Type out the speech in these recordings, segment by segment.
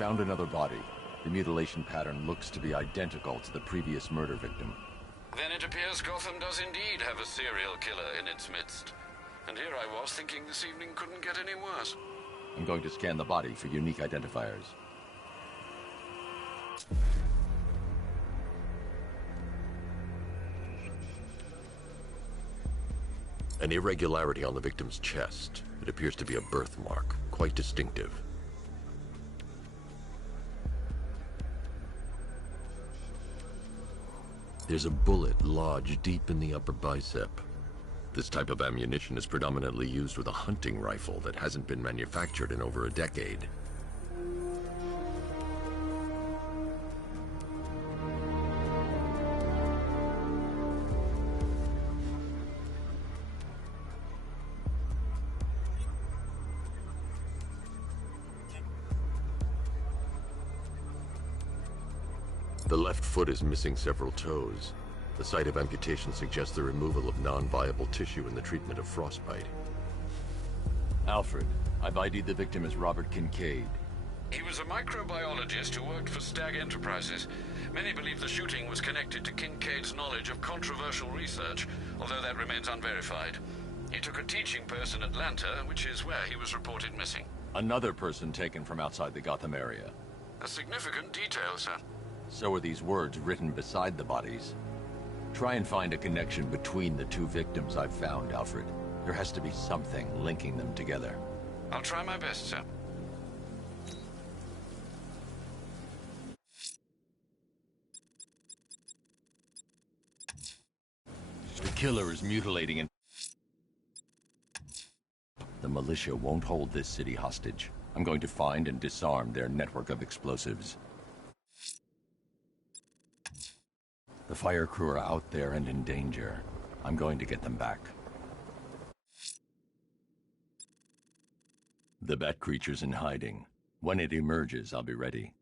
found another body. The mutilation pattern looks to be identical to the previous murder victim. Then it appears Gotham does indeed have a serial killer in its midst. And here I was thinking this evening couldn't get any worse. I'm going to scan the body for unique identifiers. An irregularity on the victim's chest. It appears to be a birthmark, quite distinctive. There's a bullet lodged deep in the upper bicep. This type of ammunition is predominantly used with a hunting rifle that hasn't been manufactured in over a decade. The left foot is missing several toes. The site of amputation suggests the removal of non-viable tissue in the treatment of frostbite. Alfred, I've ID'd the victim as Robert Kincaid. He was a microbiologist who worked for Stag Enterprises. Many believe the shooting was connected to Kincaid's knowledge of controversial research, although that remains unverified. He took a teaching post in Atlanta, which is where he was reported missing. Another person taken from outside the Gotham area. A significant detail, sir. So are these words written beside the bodies. Try and find a connection between the two victims I've found, Alfred. There has to be something linking them together. I'll try my best, sir. The killer is mutilating and... The militia won't hold this city hostage. I'm going to find and disarm their network of explosives. The fire crew are out there and in danger. I'm going to get them back. The bat creature's in hiding. When it emerges, I'll be ready.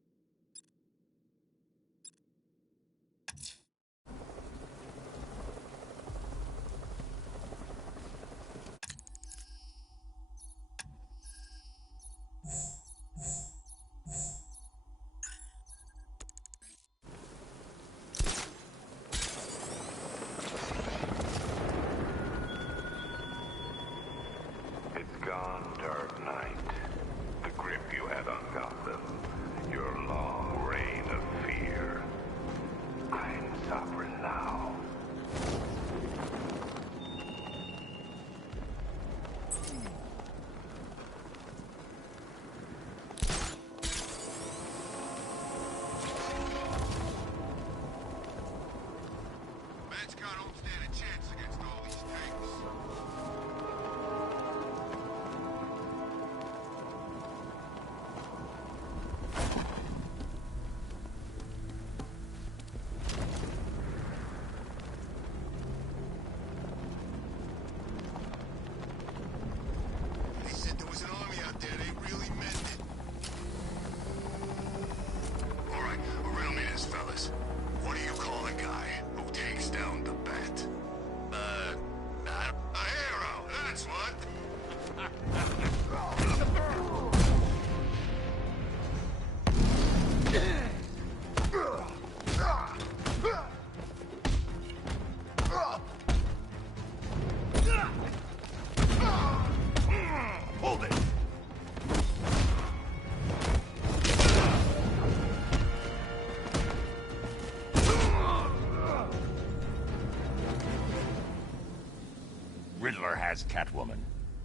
Riddler has Catwoman.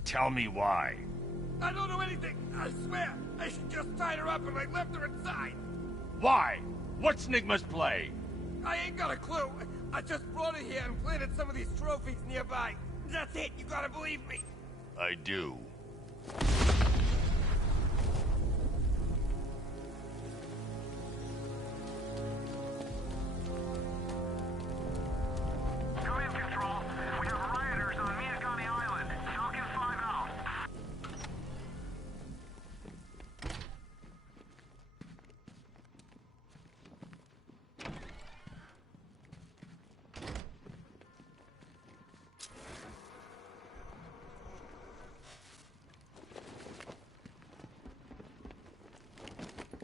Tell me why. I don't know anything, I swear. I just tied her up and I left her inside. Why? What's Nigma's play? I ain't got a clue. I just brought her here and planted some of these trophies nearby. That's it, you gotta believe me. I do.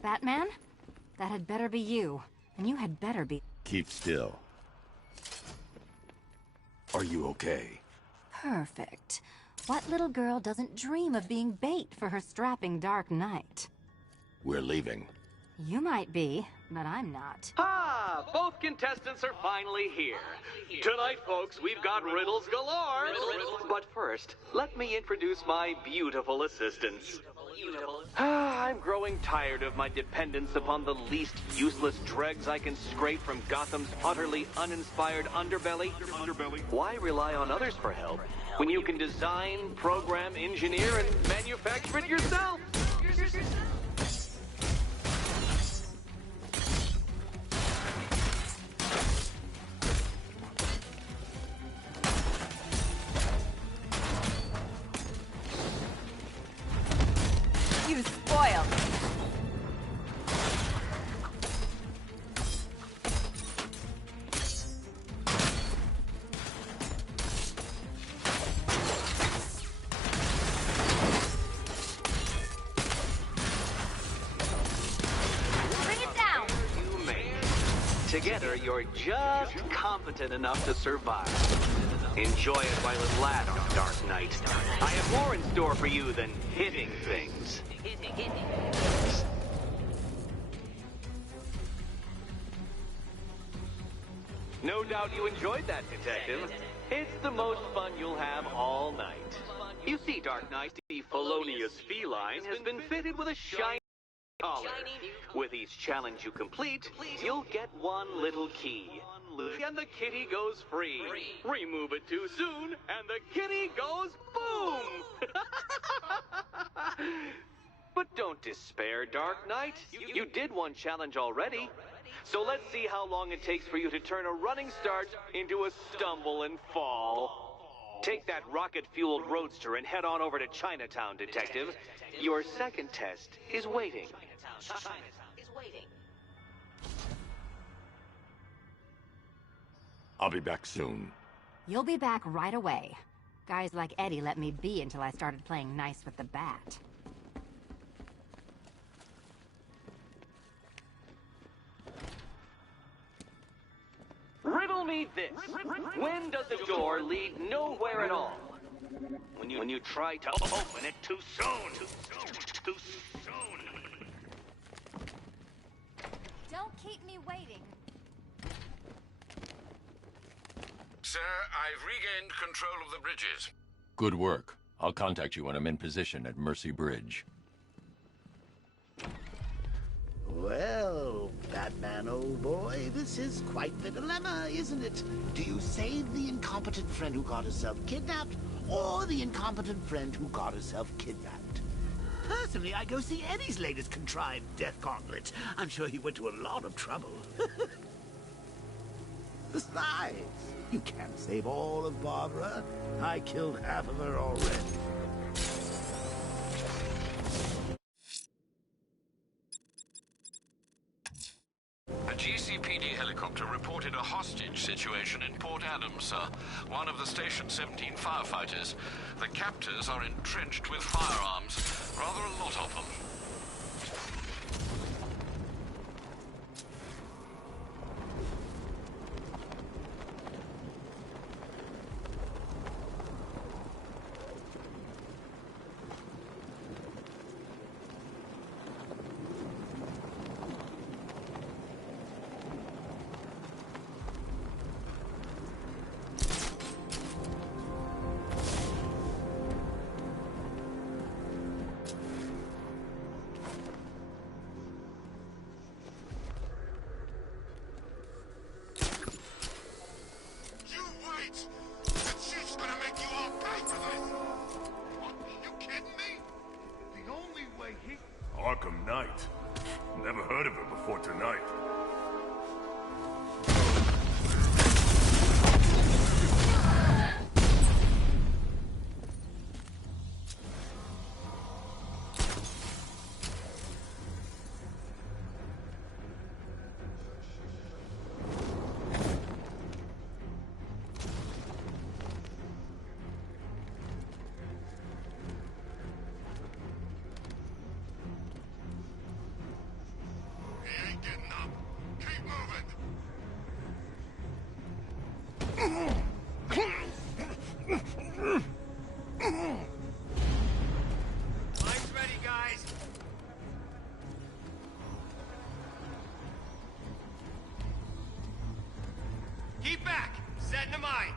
Batman? That had better be you. And you had better be... Keep still. Are you okay? Perfect. What little girl doesn't dream of being bait for her strapping Dark Knight? We're leaving. You might be, but I'm not. Ah, both contestants are finally here. Tonight, folks, we've got riddles galore. But first, let me introduce my beautiful assistants. I'm growing tired of my dependence upon the least useless dregs I can scrape from Gotham's utterly uninspired underbelly. Why rely on others for help when you can design, program, engineer, and manufacture it yourself? You spoiled me. Bring it down! You made it. Together, you're just competent enough to survive. Enjoy it while it lasts, Dark Knight. I have more in store for you than hitting things. No doubt you enjoyed that, Detective. It's the most fun you'll have all night. You see, Dark Knight, the felonious feline has been fitted with a shiny collar. With each challenge you complete, you'll get one little key. And the kitty goes free. Remove it too soon, and the kitty goes boom! But don't despair, Dark Knight. You did one challenge already. So let's see how long it takes for you to turn a running start into a stumble and fall. Take that rocket-fueled roadster and head on over to Chinatown, Detective. Your second test is waiting. I'll be back soon. You'll be back right away. Guys like Eddie let me be until I started playing nice with the bat. Riddle me this. When does the door lead nowhere at all? When you try to open it too soon. Too soon. Don't keep me waiting. Sir, I've regained control of the bridges. Good work. I'll contact you when I'm in position at Mercy Bridge. Well, Batman, old boy, this is quite the dilemma, isn't it? Do you save the incompetent friend who got herself kidnapped, or the incompetent friend who got herself kidnapped? Personally, I go see Eddie's latest contrived death gauntlet. I'm sure he went to a lot of trouble. Besides, you can't save all of Barbara. I killed half of her already. A GCPD helicopter reported a hostage situation in Port Adams, sir. One of the Station 17 firefighters. The captors are entrenched with firearms. Rather a lot of them. Arkham Knight. Never heard of it before tonight. getting up. Keep moving. Mine's ready, guys. Keep back. Setting a mine.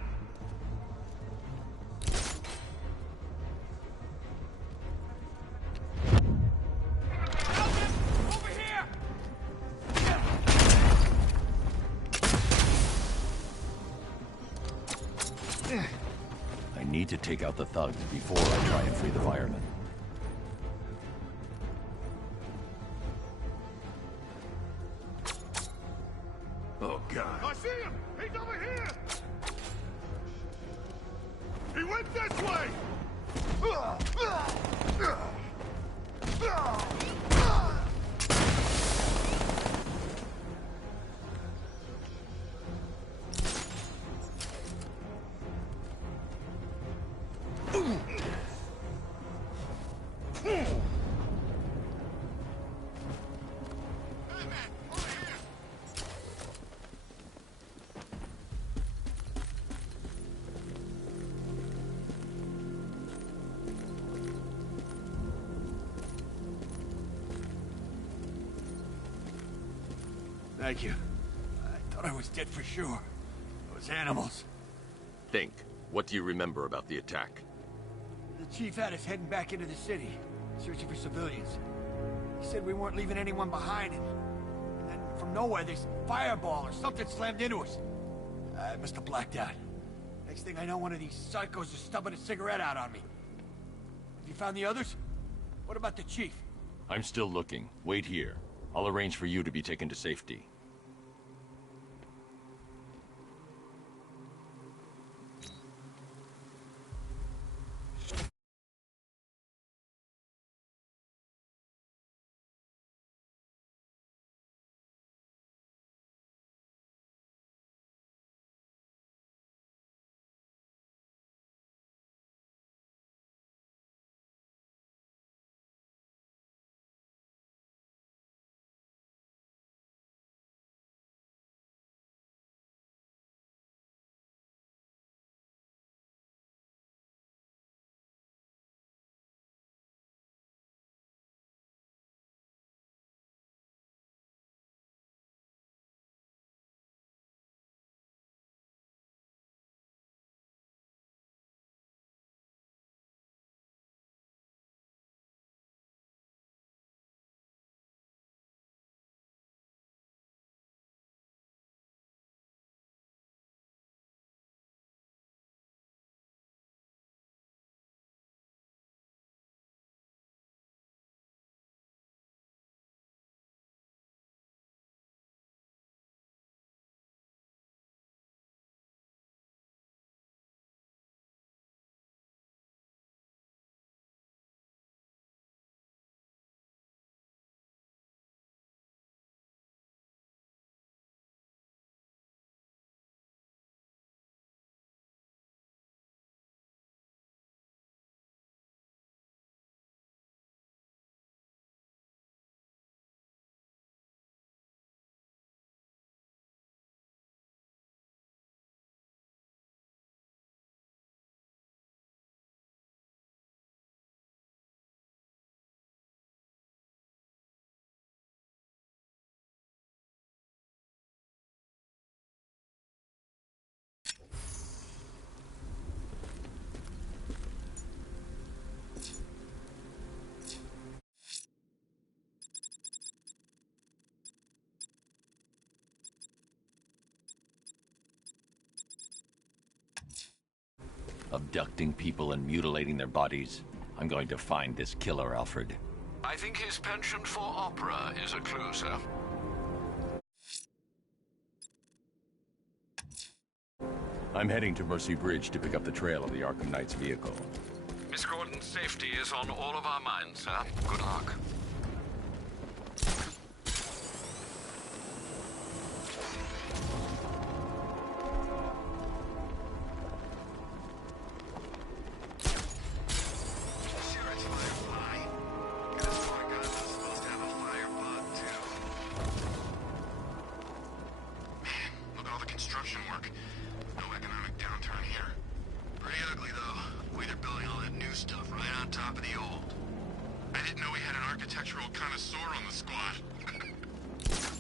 Over here! I need to take out the thugs before I try and free the firemen. Oh, God. I see him! He's over here! He went this way! Thank you. I thought I was dead for sure. Those animals. Think. What do you remember about the attack? The chief had us heading back into the city, searching for civilians. He said we weren't leaving anyone behind, and then from nowhere this fireball or something slammed into us. I must have blacked out. Next thing I know, one of these psychos is stubbing a cigarette out on me. Have you found the others? What about the chief? I'm still looking. Wait here. I'll arrange for you to be taken to safety. Abducting people and mutilating their bodies. I'm going to find this killer, Alfred. I think his penchant for opera is a clue, sir. I'm heading to Mercy Bridge to pick up the trail of the Arkham Knight's vehicle. Miss Gordon's safety is on all of our minds, sir. Good luck. the construction work. No economic downturn here. Pretty ugly, though. The way they're building all that new stuff right on top of the old. I didn't know we had an architectural connoisseur on the squad.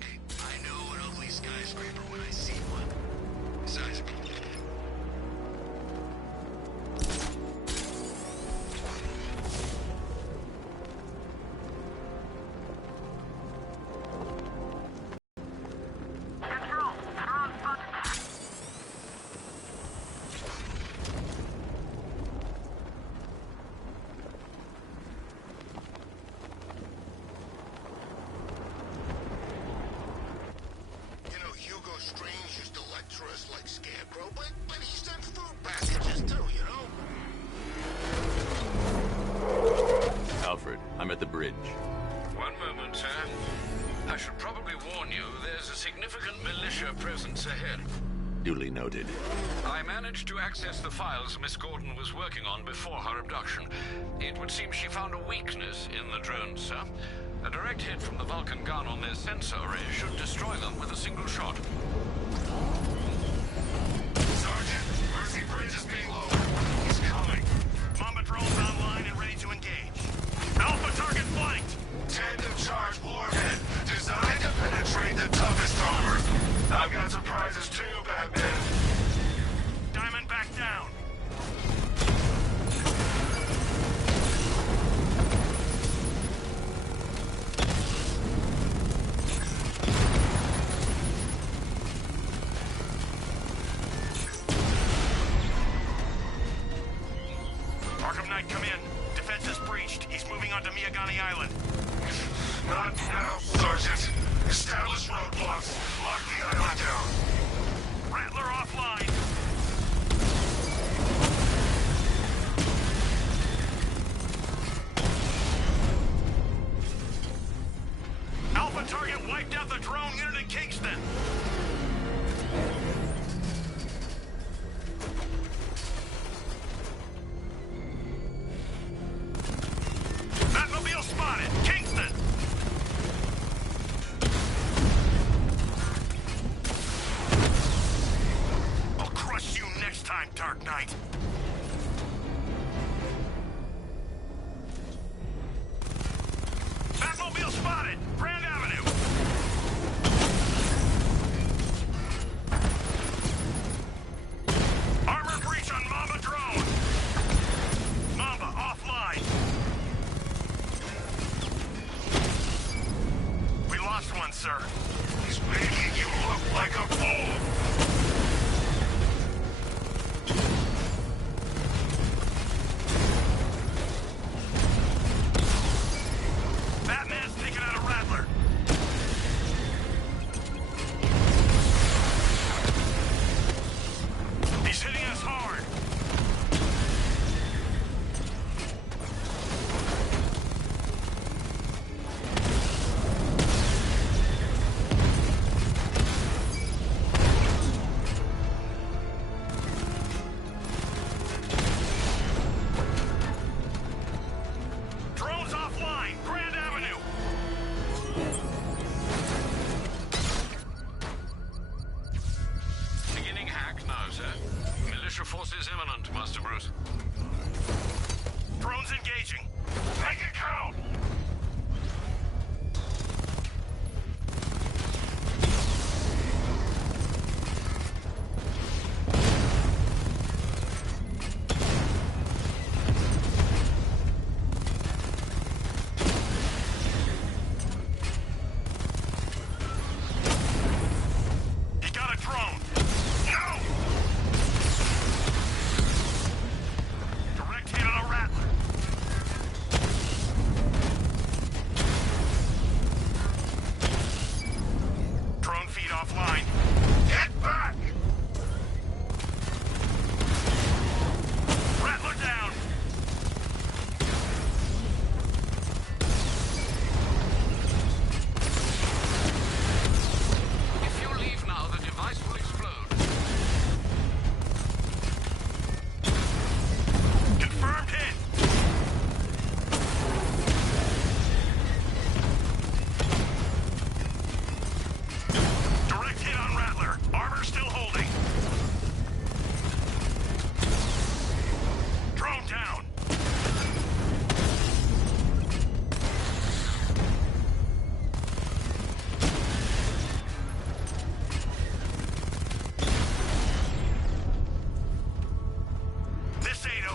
Hey, I know an ugly skyscraper when I see one. Besides... like Scarecrow, but he sent food packages too, you know? Alfred, I'm at the bridge. One moment, sir. I should probably warn you, there's a significant militia presence ahead. Duly noted. I managed to access the files Miss Gordon was working on before her abduction. It would seem she found a weakness in the drones, sir. A direct hit from the Vulcan gun on their sensor array should destroy them with a single shot. Sergeant, Mercy Bridge is being lowered. He's coming. Mamba drone's online and ready to engage. Alpha target flanked. Tandem charge warhead, designed to penetrate the toughest armor. I've got surprises too, Batman. Diamond back down. Arkham Knight, come in. Defense is breached. He's moving onto Miyagani Island. Not now, Sergeant. Establish roadblocks. Lock the island down. Rattler offline. Alpha target wiped out the drone unit in Kingston. Batmobile spotted. Kingston. I'll crush you next time, Dark Knight. Batmobile spotted. Grand Avenue. Armor breach on Mamba drone. Mamba offline. We lost one, sir. He's making you look like a fool.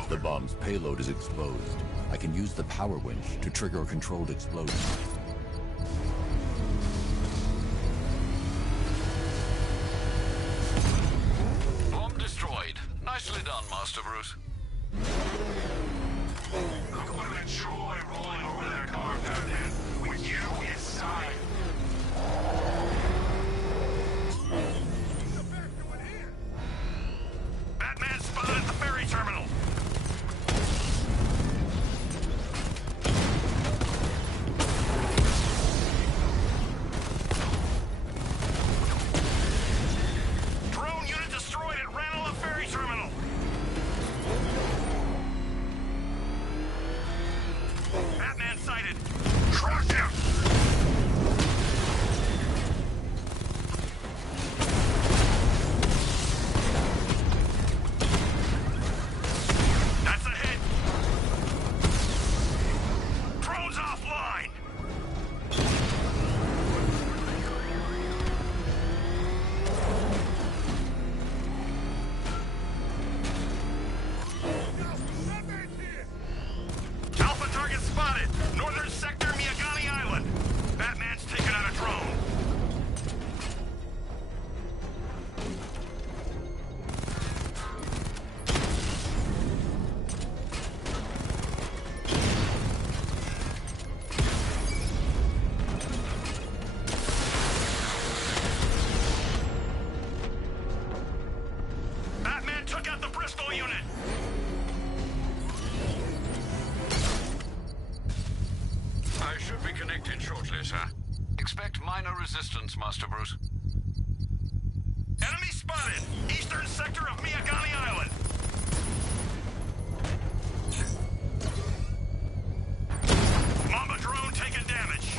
The bomb's payload is exposed. I can use the power winch to trigger a controlled explosion. Bomb destroyed. Nicely done, Master Bruce. I'm gonna enjoy rolling over that car, Batman, with you inside. Batman spotted at the ferry terminal. Drone unit destroyed at Ranelagh ferry terminal. Batman sighted. Crush him! That's a hit. Drone's offline. Alpha target spotted. Northern sector, Miyagani Island. Batman's taken out a drone. Batman took out the Bristol unit. I should be connected shortly, sir. Expect minor resistance, Master Bruce. Enemy spotted. Eastern sector of Miyagani Island. Mamba drone taking damage.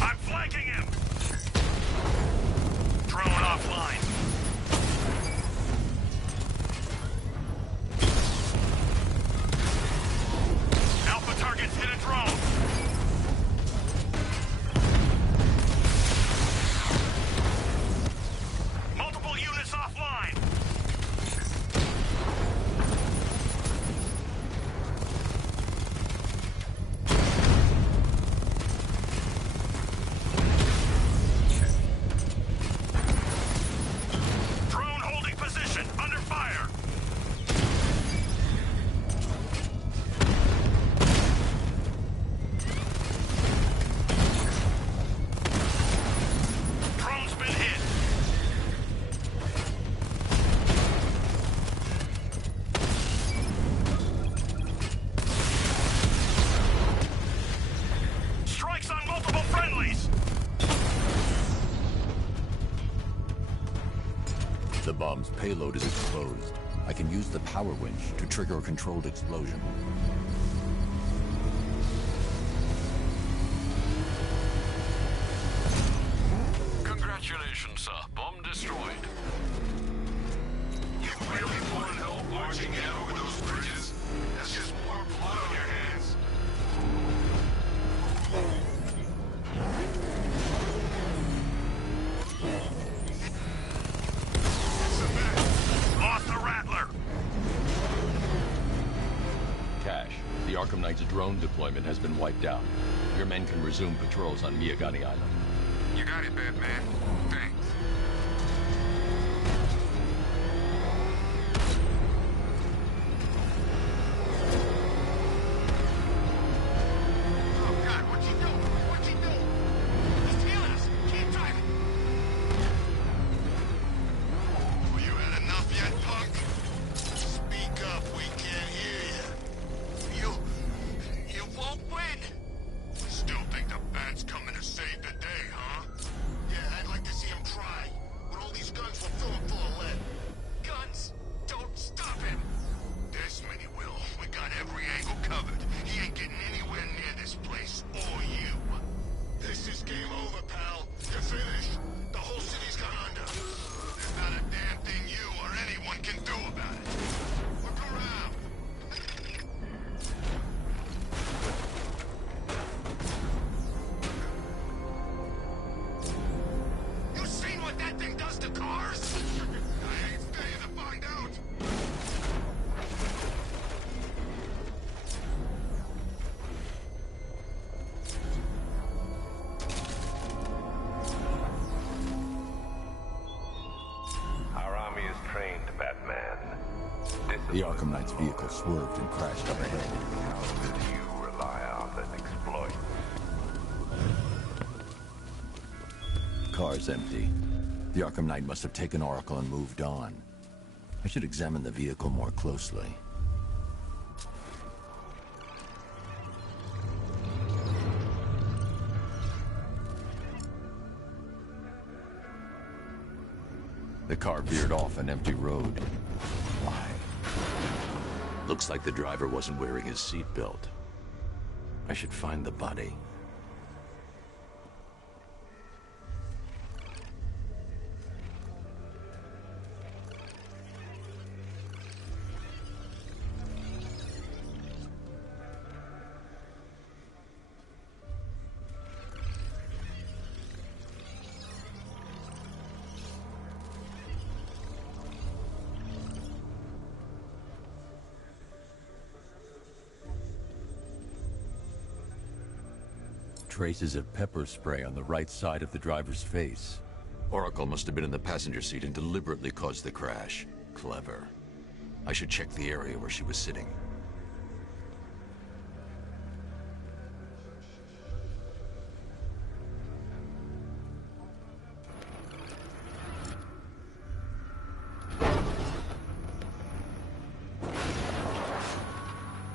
I'm flanking him. Drone offline. Alpha targets hit a drone. Multiple units offline. Drone holding position, under fire. Drone's been hit. Strikes on multiple friendlies. The bomb's payload is exposed. I can use the power winch to trigger a controlled explosion. Congratulations, sir. Bomb destroyed. You really want help marching in over those bridges? That's just more blood on your hands. Lost the Rattler. Cash, the Arkham Knight's drone deployment has been wiped out. Your men can resume patrols on Miyagani Island. You got it, Batman. Thanks. Oh, God, what's he doing? What's he doing? He's tailing us. Keep driving. Well, you had enough yet, punk? Speak up. We can't hear you. You won't win. Still think the Bat's coming to save the day, huh? Yeah, I'd like to see him try. list of cars? I ain't staying to find out. Our army is trained, Batman. The Arkham Knight's vehicle swerved and crashed up ahead. How did you rely on and exploit? Car's empty. The Arkham Knight must have taken Oracle and moved on. I should examine the vehicle more closely. The car veered off an empty road. Why? Looks like the driver wasn't wearing his seatbelt. I should find the body. Traces of pepper spray on the right side of the driver's face. Oracle must have been in the passenger seat and deliberately caused the crash. Clever. I should check the area where she was sitting.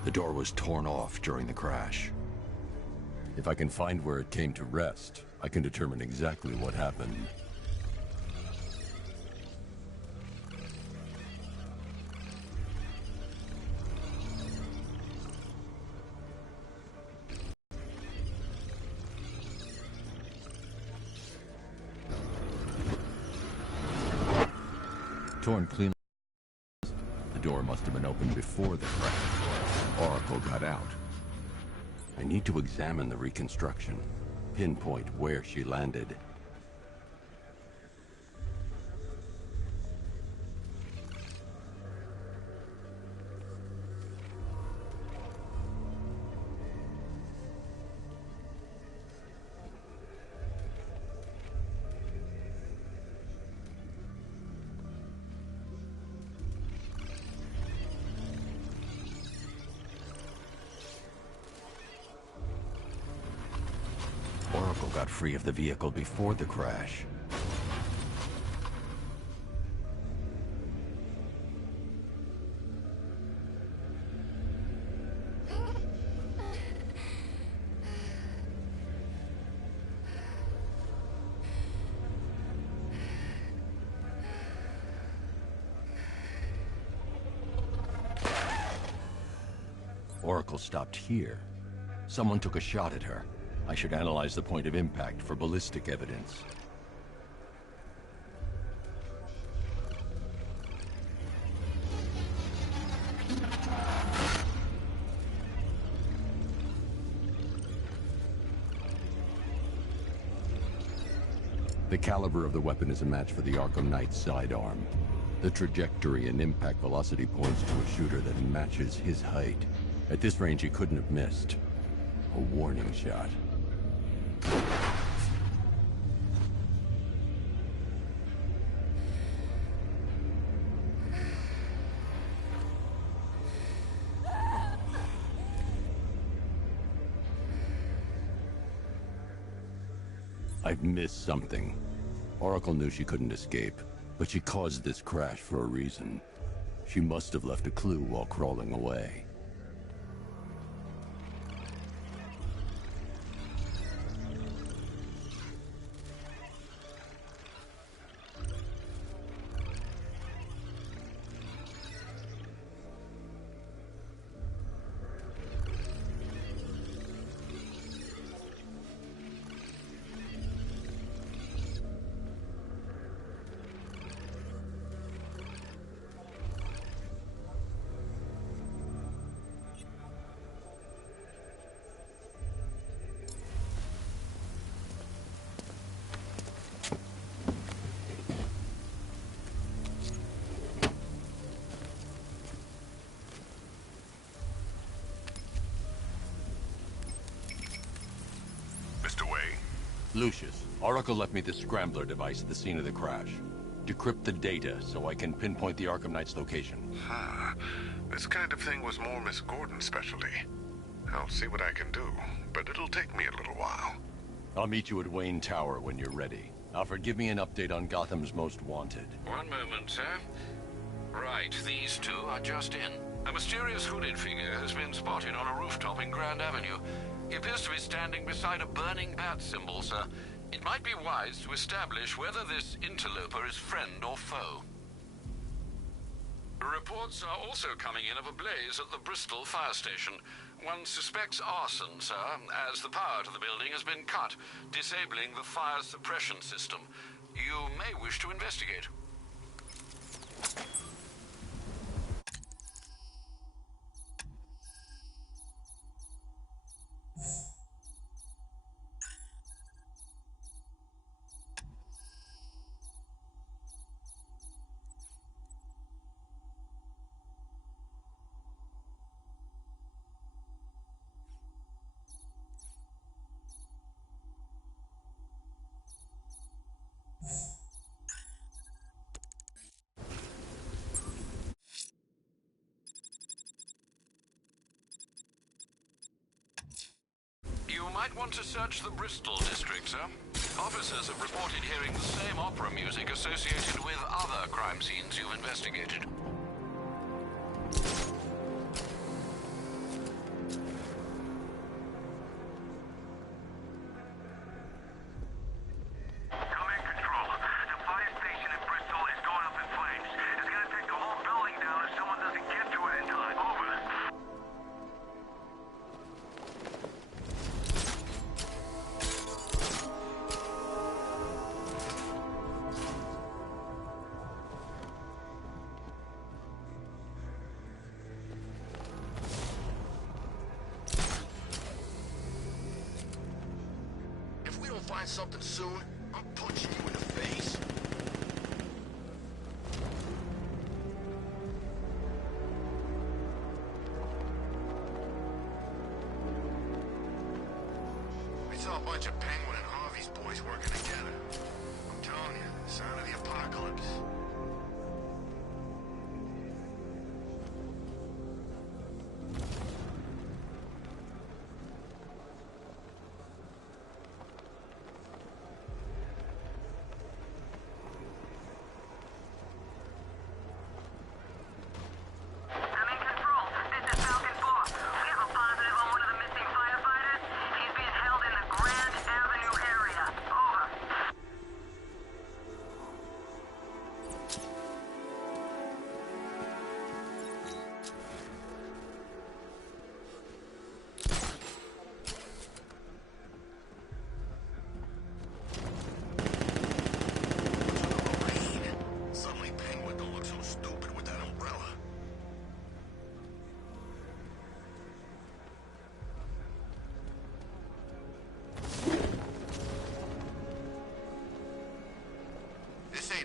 The door was torn off during the crash. If I can find where it came to rest, I can determine exactly what happened. Torn clean. The door must have been opened before the crash. Oracle got out. I need to examine the reconstruction, pinpoint where she landed. Oracle got free of the vehicle before the crash. Oracle stopped here. Someone took a shot at her. I should analyze the point of impact for ballistic evidence. The caliber of the weapon is a match for the Arkham Knight's sidearm. The trajectory and impact velocity points to a shooter that matches his height. At this range, he couldn't have missed. A warning shot. I've missed something. Oracle knew she couldn't escape, but she caused this crash for a reason. She must have left a clue while crawling away. Lucius, Oracle left me the scrambler device at the scene of the crash. Decrypt the data so I can pinpoint the Arkham Knight's location. This kind of thing was more Miss Gordon's specialty. I'll see what I can do, but it'll take me a little while. I'll meet you at Wayne Tower when you're ready. Alfred, give me an update on Gotham's Most Wanted. One moment, sir. Right, these two are just in. A mysterious hooded figure has been spotted on a rooftop in Grand Avenue. He appears to be standing beside a burning bat symbol, sir. It might be wise to establish whether this interloper is friend or foe. Reports are also coming in of a blaze at the Bristol fire station. One suspects arson, sir, as the power to the building has been cut, disabling the fire suppression system. You may wish to investigate. You might want to search the Bristol district, sir. Officers have reported hearing the same opera music associated with other crime scenes you've investigated. Find something soon, I'm punching you in the face. I saw a bunch of Penguin and Harvey's boys working together. I'm telling you, sign of the apocalypse.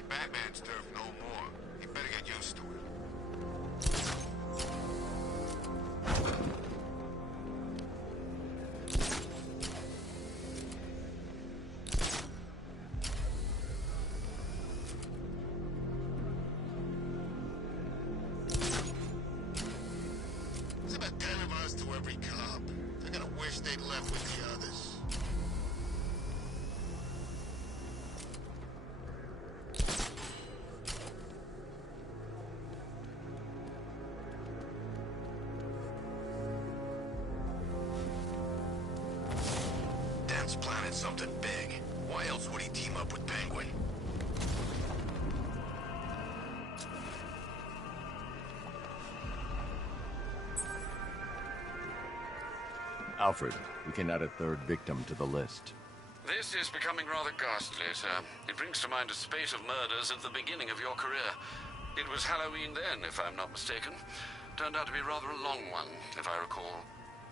Batman's turf no more. You better get used to it. There's about 10 of us to every cop. They're gonna wish they'd left with the others. Planning something big. Why else would he team up with Penguin? Alfred, we can add a third victim to the list. This is becoming rather ghastly, sir. It brings to mind a spate of murders at the beginning of your career. It was Halloween then, if I'm not mistaken. Turned out to be rather a long one, if I recall.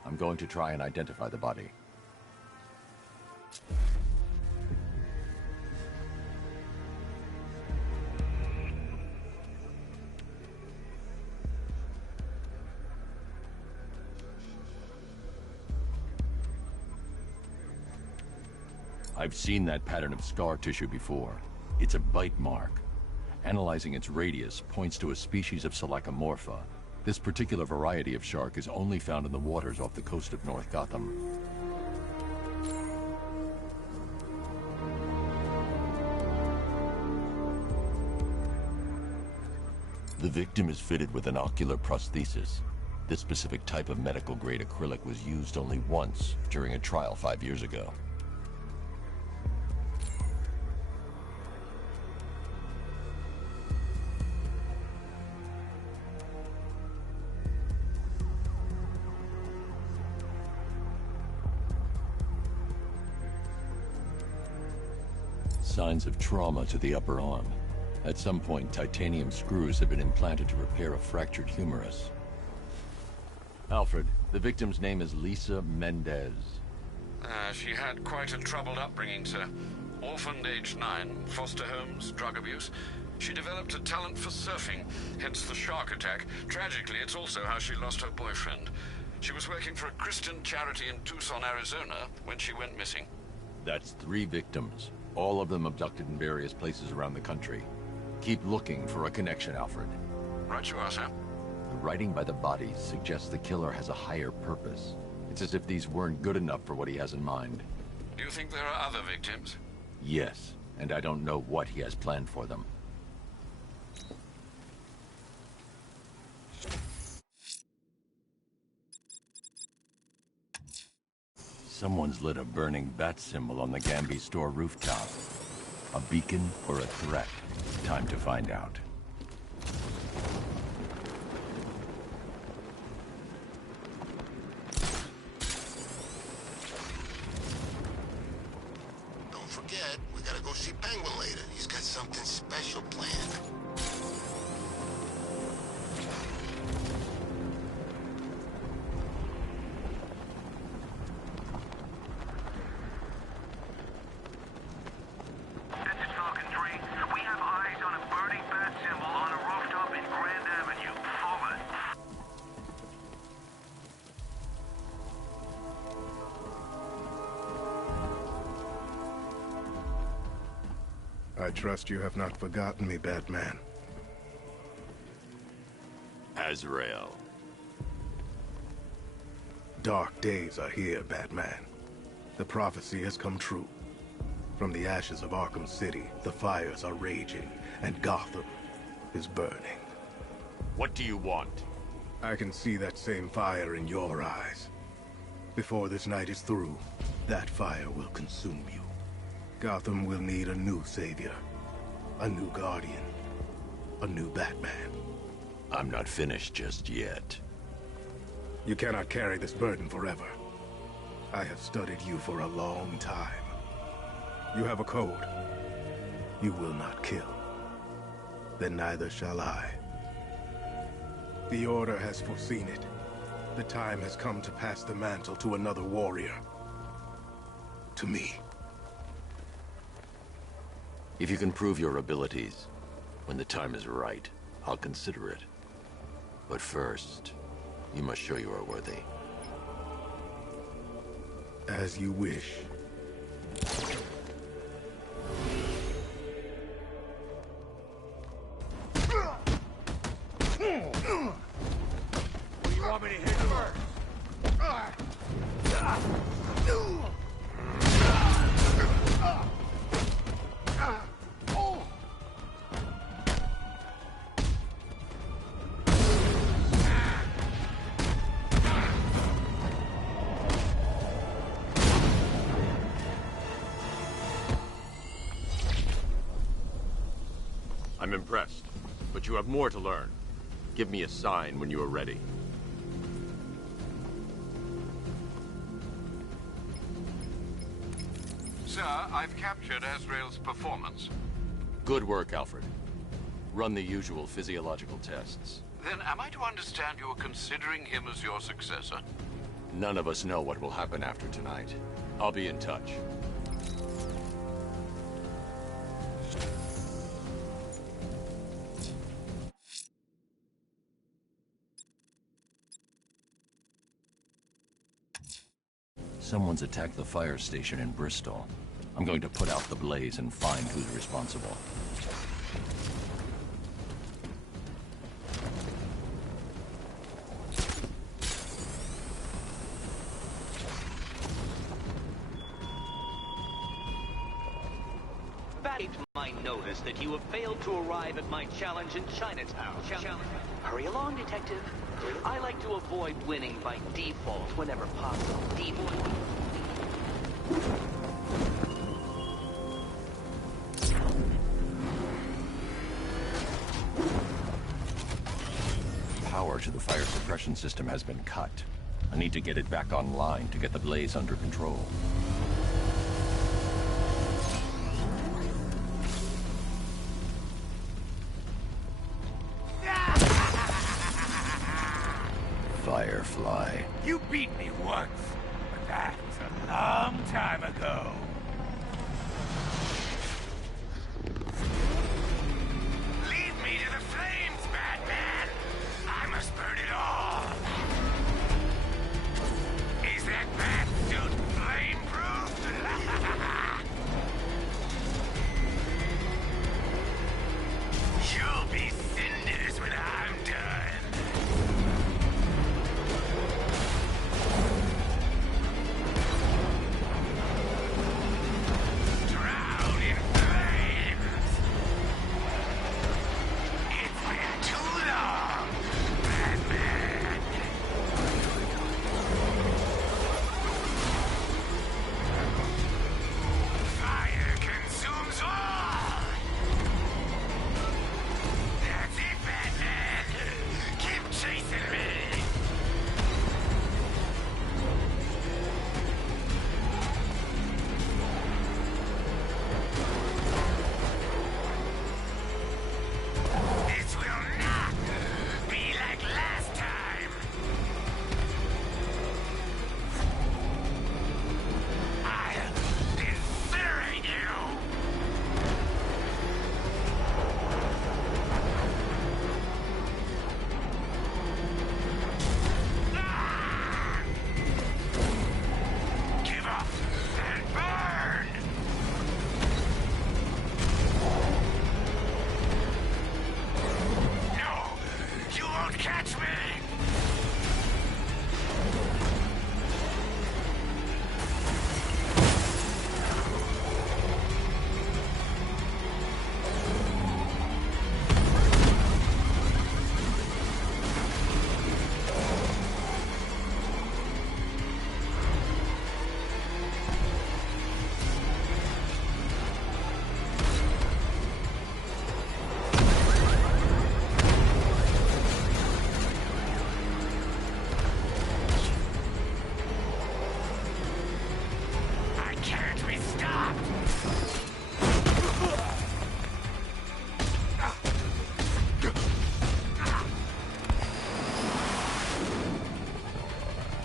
I'm going to try and identify the body. I've seen that pattern of scar tissue before. It's a bite mark. Analyzing its radius points to a species of Selachomorpha. This particular variety of shark is only found in the waters off the coast of North Gotham. The victim is fitted with an ocular prosthesis. This specific type of medical-grade acrylic was used only once during a trial 5 years ago. Signs of trauma to the upper arm. At some point, titanium screws have been implanted to repair a fractured humerus. Alfred, the victim's name is Lisa Mendez. She had quite a troubled upbringing, sir. Orphaned age 9, foster homes, drug abuse. She developed a talent for surfing, hence the shark attack. Tragically, it's also how she lost her boyfriend. She was working for a Christian charity in Tucson, Arizona, when she went missing. That's 3 victims, all of them abducted in various places around the country. Keep looking for a connection, Alfred. Right you are, sir. The writing by the bodies suggests the killer has a higher purpose. It's as if these weren't good enough for what he has in mind. Do you think there are other victims? Yes, and I don't know what he has planned for them. Someone's lit a burning bat symbol on the Gamby store rooftop. A beacon or a threat? Time to find out. Don't forget, we gotta go see Penguin later. He's got something special planned. I trust you have not forgotten me, Batman. Azrael. Dark days are here, Batman. The prophecy has come true. From the ashes of Arkham City, the fires are raging, and Gotham is burning. What do you want? I can see that same fire in your eyes. Before this night is through, that fire will consume you. Gotham will need a new savior, a new guardian, a new Batman. I'm not finished just yet. You cannot carry this burden forever. I have studied you for a long time. You have a code. You will not kill. Then neither shall I. The Order has foreseen it. The time has come to pass the mantle to another warrior. To me. If you can prove your abilities, when the time is right, I'll consider it. But first, you must show you are worthy. As you wish. What do you want me to hit first? I'm impressed, but you have more to learn. Give me a sign when you are ready. Sir, I've captured Azrael's performance. Good work, Alfred. Run the usual physiological tests. Then am I to understand you're considering him as your successor? None of us know what will happen after tonight. I'll be in touch. Someone's attacked the fire station in Bristol. I'm going to put out the blaze and find who's responsible. My notice that you have failed to arrive at my challenge in Chinatown. Hurry along, detective. I like to avoid winning by default whenever possible. Power to the fire suppression system has been cut. I need to get it back online to get the blaze under control. Firefly. You beat me once, but that was a long time ago. Lead me to the flames, Batman! I must burn it all! Is that bat suit flame-proof? You'll be cinders when I'm done.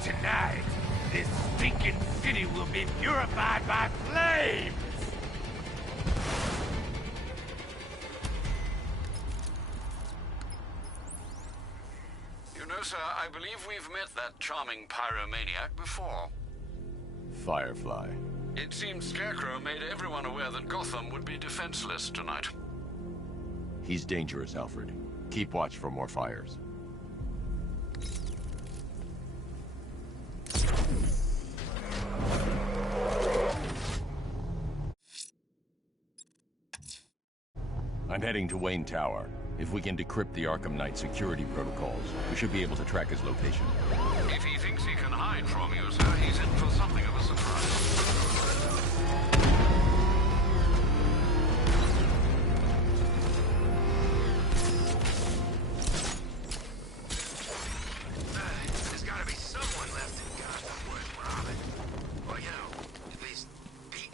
Tonight, this stinking city will be purified by flames! You know, sir, I believe we've met that charming pyromaniac before. Firefly. It seems Scarecrow made everyone aware that Gotham would be defenseless tonight. He's dangerous, Alfred. Keep watch for more fires. I'm heading to Wayne Tower. If we can decrypt the Arkham Knight security protocols, we should be able to track his location. If he thinks he can hide from you, sir, he's in for something of a surprise. There's gotta be someone left in Gotham worth robbing. Or, you know, at least beat.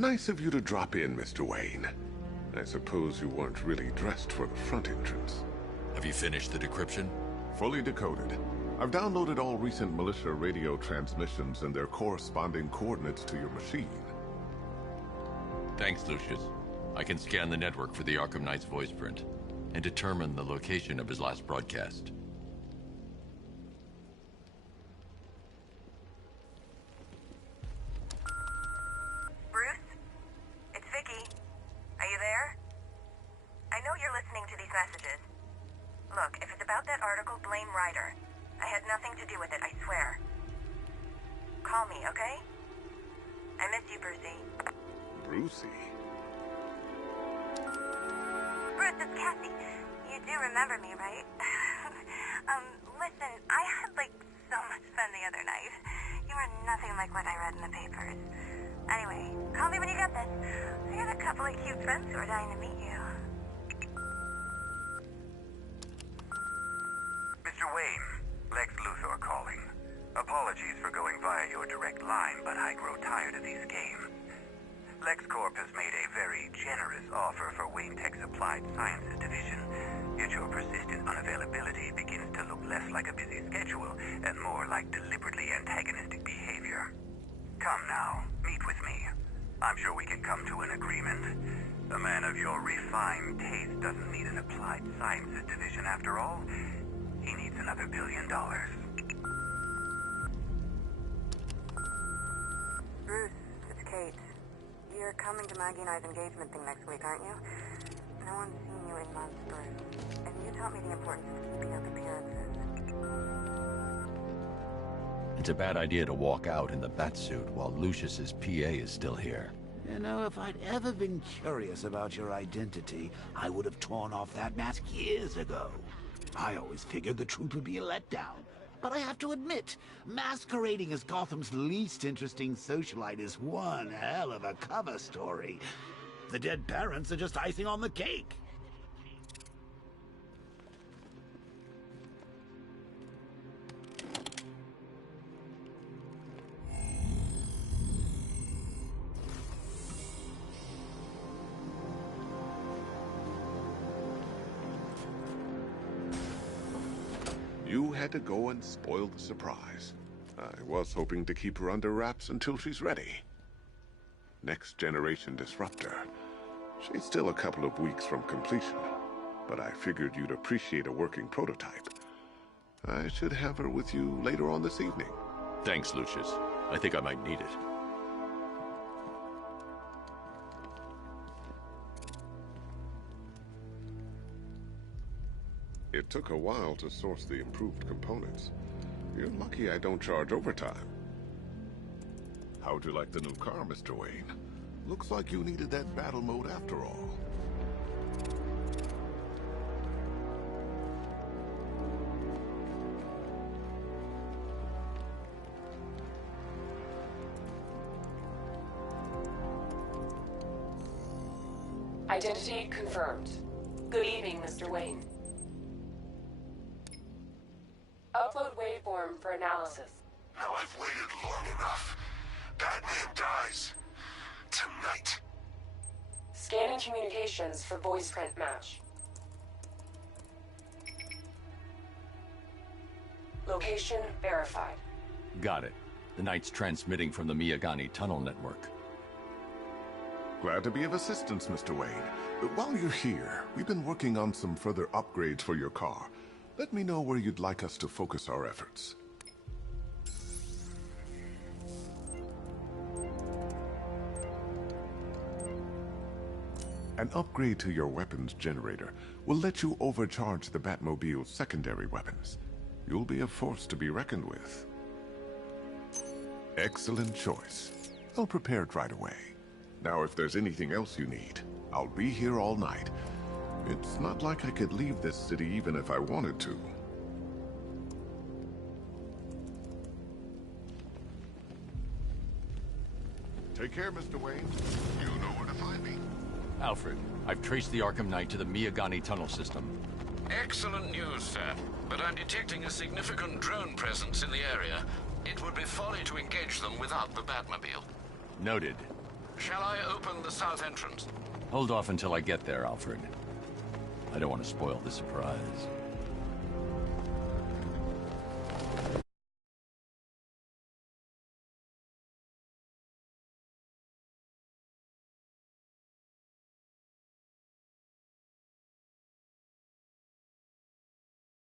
Nice of you to drop in, Mr. Wayne. I suppose you weren't really dressed for the front entrance. Have you finished the decryption? Fully decoded. I've downloaded all recent militia radio transmissions and their corresponding coordinates to your machine. Thanks, Lucius. I can scan the network for the Arkham Knight's voice print and determine the location of his last broadcast. Bruce? It's Vicky. Are you there? I know you're listening to these messages. Look, if it's about that article, blame Ryder. I had nothing to do with it, I swear. Call me, okay? I miss you, Brucey. Brucey? Bruce, it's Cassie. You do remember me, right? Listen, I had, so much fun the other night. You are nothing like what I read in the papers. Anyway, call me when you get this. I got a couple of cute friends who are dying to meet you. Mr. Wayne, Lex Luthor calling. Apologies for going via your direct line, but I grow tired of these games. LexCorp has made a very generous offer for Wayne Tech's Applied Sciences division, yet your persistent unavailability begins to look less like a busy schedule and more like deliberately antagonistic behavior. Come now, meet with me. I'm sure we can come to an agreement. A man of your refined taste doesn't need an Applied Sciences division after all. He needs another $1 billion. Bruce, it's Kate. You're coming to Maggie and I's engagement thing next week, aren't you? No one's seen you in months, Bruce. And you taught me the importance of keeping up appearances. It's a bad idea to walk out in the Batsuit while Lucius's PA is still here. You know, if I'd ever been curious about your identity, I would have torn off that mask years ago. I always figured the truth would be a letdown. But I have to admit, masquerading as Gotham's least interesting socialite is one hell of a cover story. The dead parents are just icing on the cake. You had to go and spoil the surprise. I was hoping to keep her under wraps until she's ready. Next generation disruptor. She's still a couple of weeks from completion, but I figured you'd appreciate a working prototype. I should have her with you later on this evening. Thanks, Lucius. I think I might need it. It took a while to source the improved components. You're lucky I don't charge overtime. How'd you like the new car, Mr. Wayne? Looks like you needed that battle mode after all. Identity confirmed. Good evening, Mr. Wayne. Upload waveform for analysis. Now I've waited long enough. Batman dies. Tonight. Scanning communications for voice print match. Location verified. Got it. The Knight's transmitting from the Miyagani tunnel network. Glad to be of assistance, Mr. Wayne. But while you're here, we've been working on some further upgrades for your car. Let me know where you'd like us to focus our efforts. An upgrade to your weapons generator will let you overcharge the Batmobile's secondary weapons. You'll be a force to be reckoned with. Excellent choice. I'll prepare it right away. Now, if there's anything else you need, I'll be here all night. It's not like I could leave this city even if I wanted to. Take care, Mr. Wayne. You know where to find me. Alfred, I've traced the Arkham Knight to the Miyagani tunnel system. Excellent news, sir. But I'm detecting a significant drone presence in the area. It would be folly to engage them without the Batmobile. Noted. Shall I open the south entrance? Hold off until I get there, Alfred. I don't want to spoil the surprise.